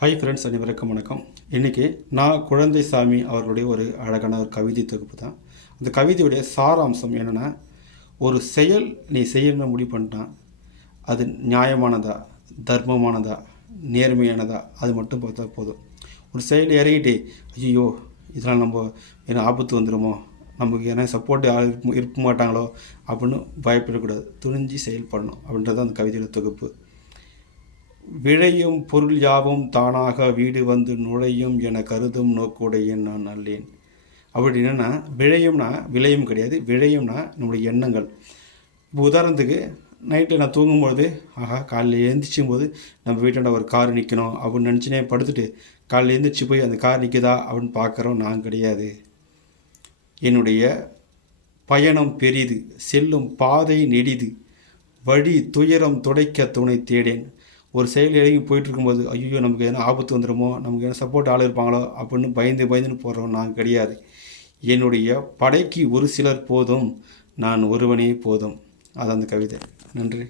Hi friends அனைவருக்கும் வணக்கம். இன்றைக்கி நான் குழந்தை சாமி அவர்களுடைய ஒரு அழகான ஒரு கவிதை தொகுப்பு தான். அந்த கவிதையுடைய சாராம்சம் என்னென்னா ஒரு செயல் நீ செய்யணும்னு முடிவு பண்ணிட்டான் அது நியாயமானதா தர்மமானதா நேர்மையானதா அது மட்டும் பார்த்தா போதும். ஒரு செயல் இறங்கிட்டு ஐயோ இதெல்லாம் நம்ம என்ன ஆபத்து வந்துடுமோ நமக்கு ஏன்னா சப்போர்ட் யாரும் இருக்க மாட்டாங்களோ அப்படின்னு பயப்படக்கூடாது. துணிஞ்சு செயல்படணும் அப்படின்றது அந்த கவிதையோட தொகுப்பு. விழையும் பொருள் யாவும் தானாக வீடு வந்து நுழையும் என கருதும் நோக்குடைய நான் அல்லேன். அப்படி என்னென்னா விழையும்னா விளையும் கிடையாது விழையும்னா நம்முடைய எண்ணங்கள். இப்போ உதாரணத்துக்கு நைட்டில் நான் தூங்கும்போது ஆஹா காலையில் எழுந்திரிச்சும் போது நம்ம வீட்டாண்ட ஒரு கார் நிற்கணும் அப்படின்னு நினச்சினே படுத்துட்டு காலையில் எழுந்திரிச்சு போய் அந்த கார் நிற்குதா அப்படின்னு பார்க்குறோம் நான் கிடையாது. என்னுடைய பயணம் பெரிது செல்லும் பாதை நெடிது வழி துயரம் துடைக்க துணை தேடேன். ஒரு செயல் இறங்கி போயிட்டு இருக்கும்போது ஐயோ நமக்கு எதனா ஆபத்து வந்துடுமோ நமக்கு எதனா சப்போர்ட் ஆள் இருப்பாங்களோ அப்படின்னு பயந்து பயந்துன்னு போடுறோம் நான் கிடையாது. என்னுடைய படைக்கு ஒரு சிலர் போதும் நான் ஒருவனே போதும். அது அந்த கவிதை. நன்றி.